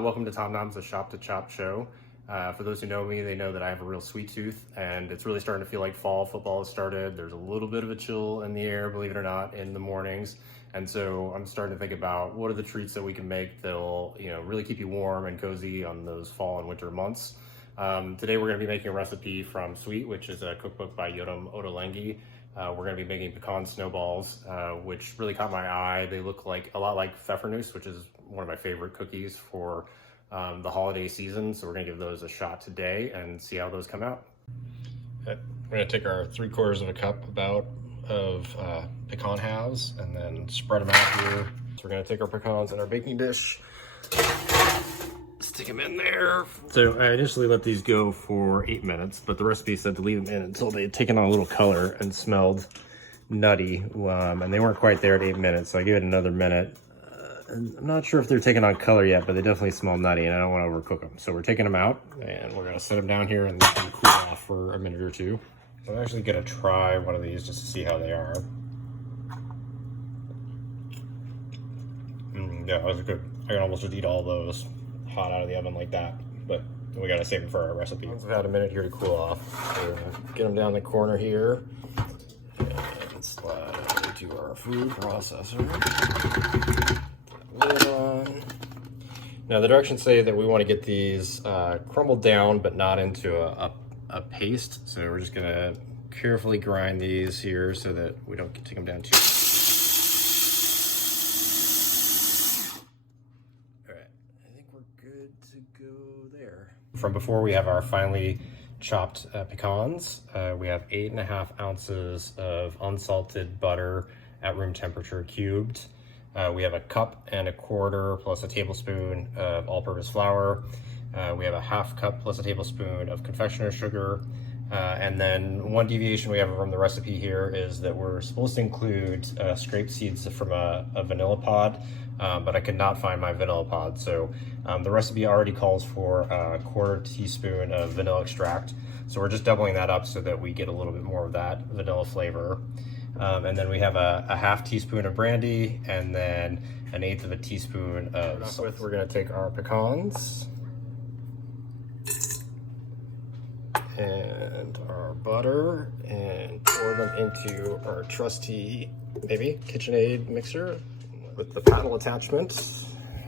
Welcome to Tom Noms, the Shop to Chop show. For those who know me, they know that I have a real sweet tooth, and it's really starting to feel like fall. Football has started. There's a little bit of a chill in the air, believe it or not, in the mornings. And so I'm starting to think about what are the treats that we can make that'll, really keep you warm and cozy on those fall and winter months. Today we're going to be making a recipe from Sweet, which is a cookbook by Ottolenghi. We're going to be making pecan snowballs, which really caught my eye. They look like a lot like pfeffernusse, which is one of my favorite cookies for the holiday season. So we're going to give those a shot today and see how those come out. Okay. We're going to take our 3/4 of a cup about of pecan halves and then spread them out here. So we're going to take our pecans in our baking dish, stick them in there. So I initially let these go for 8 minutes, but the recipe said to leave them in until they had taken on a little color and smelled nutty. And they weren't quite there at 8 minutes, so I gave it another minute. And I'm not sure if they're taking on color yet, but they definitely smell nutty, and I don't want to overcook them. So we're taking them out, and we're going to set them down here and let them cool off for a minute or two. I'm actually going to try one of these just to see how they are. Yeah, that was good. I can almost just eat all those hot out of the oven like that, but we got to save them for our recipe. Once I've had a minute here to cool off, so we're going to get them down the corner here and slide it into our food processor. Lid on. Now the directions say that we want to get these crumbled down but not into a paste, so we're just going to carefully grind these here so that we don't take them down too much. Alright, I think we're good to go there. From before, we have our finely chopped pecans. We have 8.5 ounces of unsalted butter at room temperature cubed. We have 1.25 cups plus a tablespoon of all-purpose flour. We have 1/2 cup plus a tablespoon of confectioner's sugar. And then one deviation we have from the recipe here is that we're supposed to include scraped seeds from a vanilla pod, but I could not find my vanilla pod. So the recipe already calls for a 1/4 teaspoon of vanilla extract. So we're just doubling that up so that we get a little bit more of that vanilla flavor. And then we have a 1/2 teaspoon of brandy, and then 1/8 teaspoon of salt. We're going to take our pecans and our butter and pour them into our trusty, maybe KitchenAid mixer with the paddle attachment.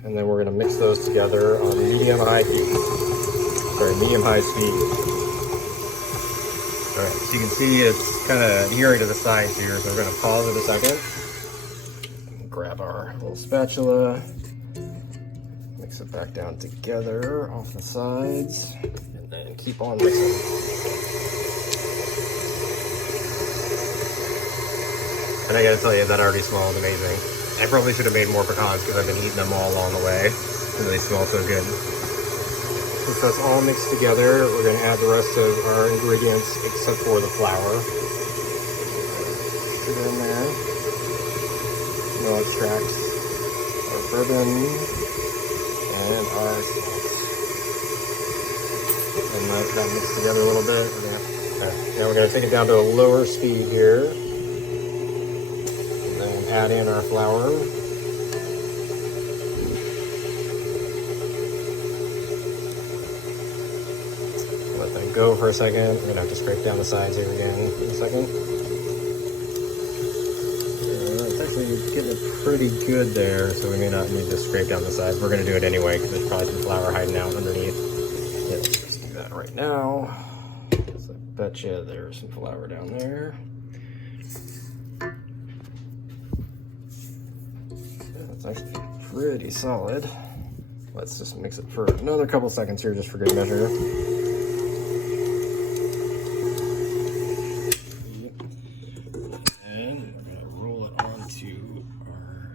And then we're going to mix those together on medium-high speed. All right, so you can see it's kind of adhering to the sides here, so we're going to pause it a second. Grab our little spatula, mix it back down together off the sides, and then keep on mixing. And I gotta tell you, that already smells amazing. I probably should have made more pecans because I've been eating them all along the way, and they smell so good. Once that's all mixed together, we're going to add the rest of our ingredients except for the flour. Put it in there. We'll extract our bourbon and our salt. And let that mix together a little bit. Now we're going to take it down to a lower speed here. And then add in our flour. Go for a second. We're gonna have to scrape down the sides here again in a second. It's actually getting it pretty good there, so we may not need to scrape down the sides. We're gonna do it anyway because there's probably some flour hiding out underneath. Yeah, let's just do that right now. So I bet you there's some flour down there. Yeah, it's actually pretty solid. Let's just mix it for another couple seconds here just for good measure.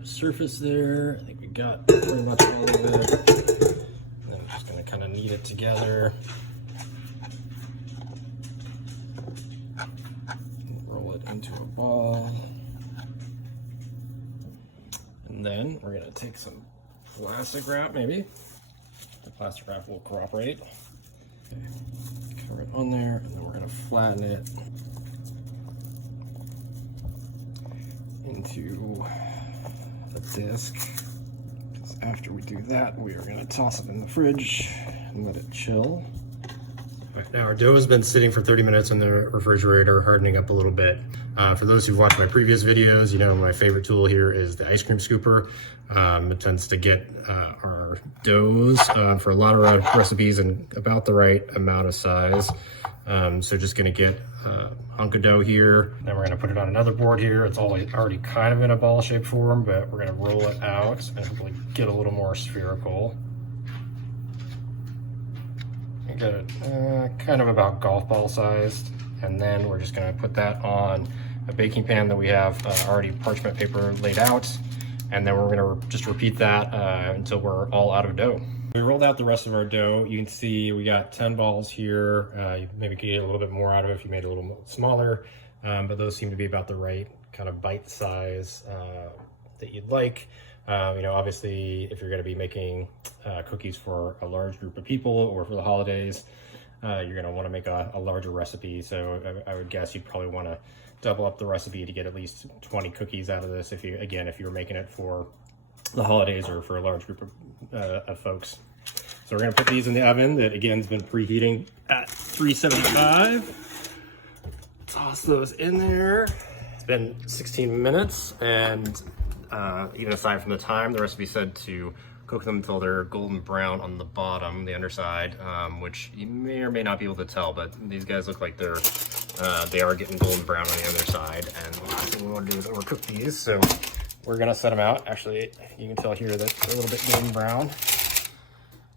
Surface there. I think we got pretty much all of it. And then I'm just going to kind of knead it together. Roll it into a ball. And then we're going to take some plastic wrap, maybe. The plastic wrap will cooperate. Okay. Cover it on there, and then we're going to flatten it into a disc. After we do that, we are gonna toss it in the fridge and let it chill. Right, now our dough has been sitting for 30 minutes in the refrigerator, hardening up a little bit. For those who've watched my previous videos, you know my favorite tool here is the ice cream scooper. It tends to get our doughs for a lot of recipes in about the right amount of size. So just gonna get a hunk of dough here. Then we're gonna put it on another board here. It's already kind of in a ball shape form, but we're gonna roll it out and hopefully get a little more spherical. Get it kind of about golf ball sized. And then we're just gonna put that on a baking pan that we have already parchment paper laid out. And then we're gonna just repeat that until we're all out of dough. We rolled out the rest of our dough. You can see we got 10 balls here. You maybe could get a little bit more out of it if you made it a little smaller, but those seem to be about the right kind of bite size that you'd like. You know, obviously, if you're gonna be making cookies for a large group of people or for the holidays, you're gonna wanna make a larger recipe. So I would guess you'd probably wanna double up the recipe to get at least 20 cookies out of this if you were making it for the holidays or for a large group of folks. So we're gonna put these in the oven that again has been preheating at 375. Toss those in there. It's been 16 minutes, and even aside from the time, the recipe said to cook them until they're golden brown on the bottom, the underside, which you may or may not be able to tell, but these guys look like they are getting golden brown on the underside. And the last thing we want to do is overcook these, so we're gonna set them out. Actually, you can tell here that they're a little bit golden brown,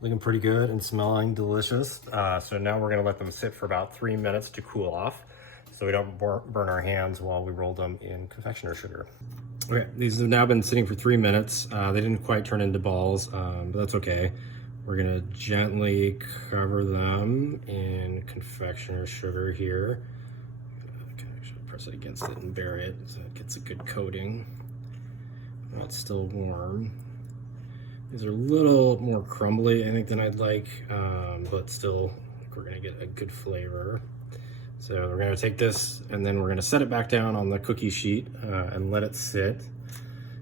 looking pretty good and smelling delicious. So now we're gonna let them sit for about 3 minutes to cool off, so we don't burn our hands while we roll them in confectioner sugar. Okay, these have now been sitting for 3 minutes. They didn't quite turn into balls, but that's okay. We're gonna gently cover them in confectioner sugar here. Actually press it against it and bury it so it gets a good coating. It's still warm. These are a little more crumbly, I think, than I'd like, but still, we're gonna get a good flavor. So we're gonna take this and then we're gonna set it back down on the cookie sheet and let it sit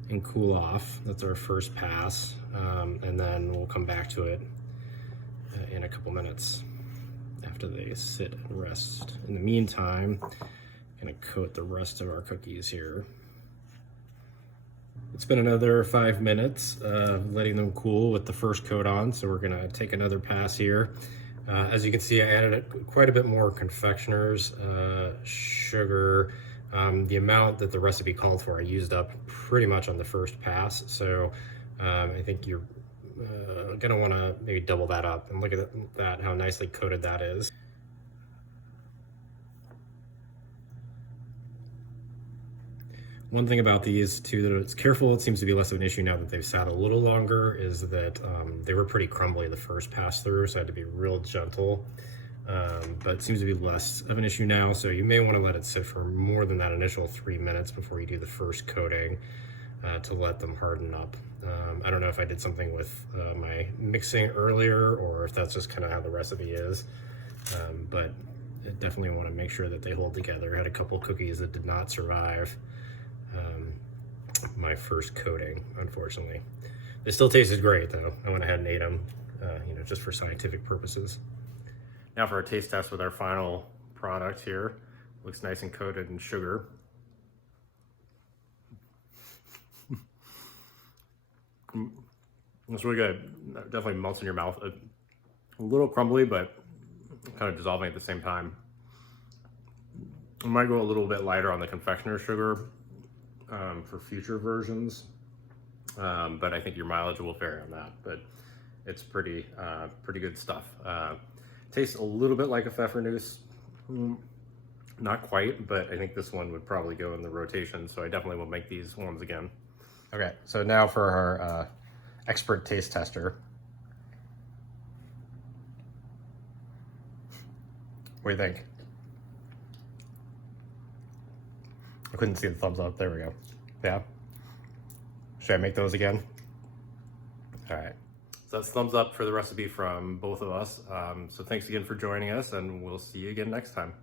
and cool off. That's our first pass. And then we'll come back to it in a couple minutes after they sit and rest. In the meantime, I'm gonna coat the rest of our cookies here. It's been another 5 minutes letting them cool with the first coat on, so we're gonna take another pass here. As you can see, I added quite a bit more confectioners, sugar. The amount that the recipe called for I used up pretty much on the first pass, so I think you're gonna wanna maybe double that up. And look at that, how nicely coated that is. One thing about these too that it's careful, it seems to be less of an issue now that they've sat a little longer, is that they were pretty crumbly the first pass through, so I had to be real gentle. But it seems to be less of an issue now, so you may want to let it sit for more than that initial 3 minutes before you do the first coating to let them harden up. I don't know if I did something with my mixing earlier or if that's just kind of how the recipe is, but I definitely want to make sure that they hold together. I had a couple cookies that did not survive my first coating, unfortunately. They still tasted great though. I went ahead and ate them, you know, just for scientific purposes. Now for our taste test with our final product here. Looks nice and coated in sugar. It's really good. Definitely melts in your mouth. A little crumbly, but kind of dissolving at the same time. I might go a little bit lighter on the confectioner sugar for future versions, but I think your mileage will vary on that. But it's pretty good stuff. Tastes a little bit like a pfeffernusse, not quite, but I think this one would probably go in the rotation. So I definitely will make these ones again. Okay, so now for our expert taste tester. What do you think? I couldn't see the thumbs up. There we go. Yeah. Should I make those again? All right. So that's thumbs up for the recipe from both of us. So thanks again for joining us, and we'll see you again next time.